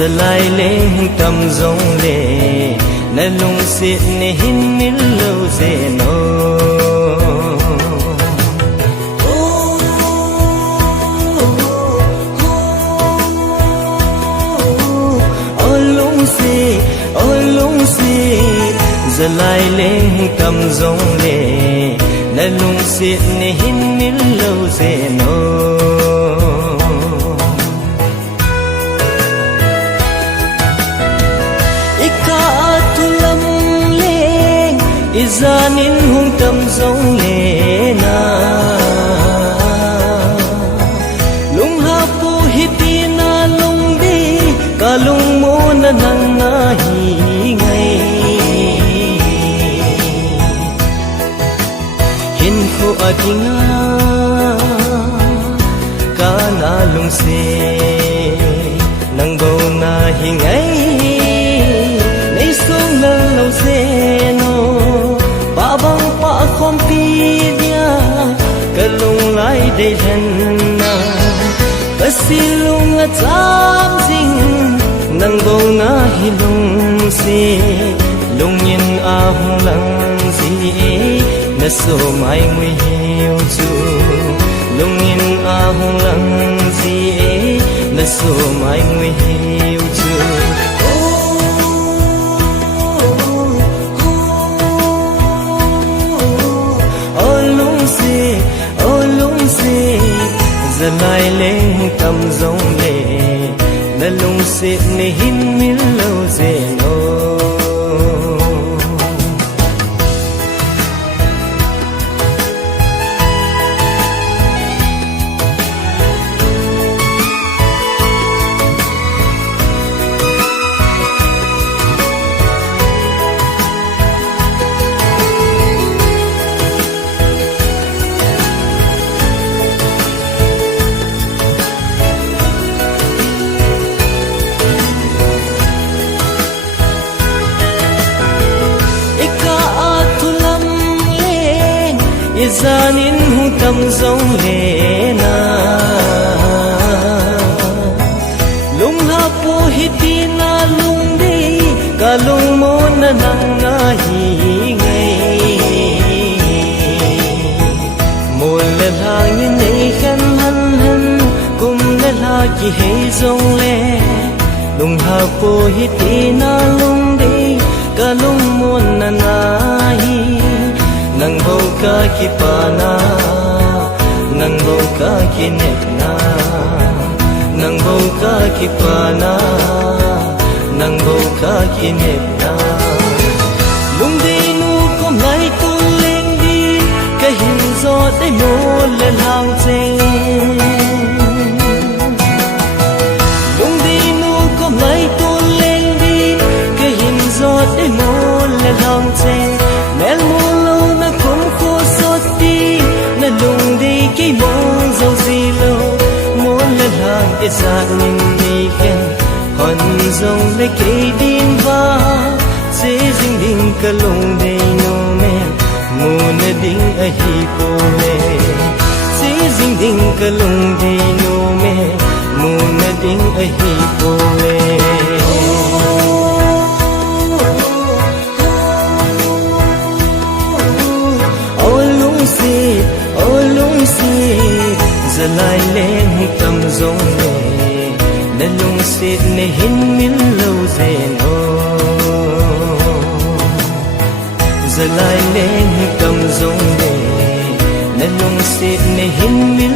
giờ lại lên cầm rong lệ na lung xiết ne hin nín lâu dễ nô giờ lại lên cầm rong lệ na lung xiết ne hin nín lâu dễ nô izanin hung tam rong lệ na lung ha pu hiti na lung đi ka lung mo na nang na hi ngay hin khu adinga ka na lung se nang bầu na hi ngay nei song la lo se no bang pa khom pi dia kalung lai de hen na kasilung a cham jing nang go na hilung se lung yin a hung lang si na so mai ngui hiu chu lung yin a hung lang si na so mai ngui hiu chu giờ lại lên cầm rong lệ na lung xiết ne hin nín lâu dễ nô izanin hung tam rong lệ na lung ha pu hiti na lung đi ka lung mo na nang na hi ngay mo le la yin nei khan han han kum le la ki he rong lệ lung ha pu hiti na lung đi ka lung mo na na hi nang bầu ca ki pa na nang bầu ca ki net na nang bầu ca ki pa na nang bầu ca ki net na lung đi nu kom lai tu leng đi ka hin zo dai mo le lang cheng lung đi nu kom lai tu leng đi ka hin zo dai mo le lang cheng mel mo lung đi cái mong dâu gì lâu muốn lên hàng cái dạng nhìn đi khen hòn dòng lấy cái đinh va dễ dinh đinh cả lung đi nô men mùa nè đinh ở hi cô lê dễ dinh đinh cả lung đi nô men mùa nè đinh ở hi cô lê giờ lại lên cầm rong lệ na lung xiết ne hin nín lâu dễ nô giờ lại lên cầm rong lệ na lung xiết ne hin nín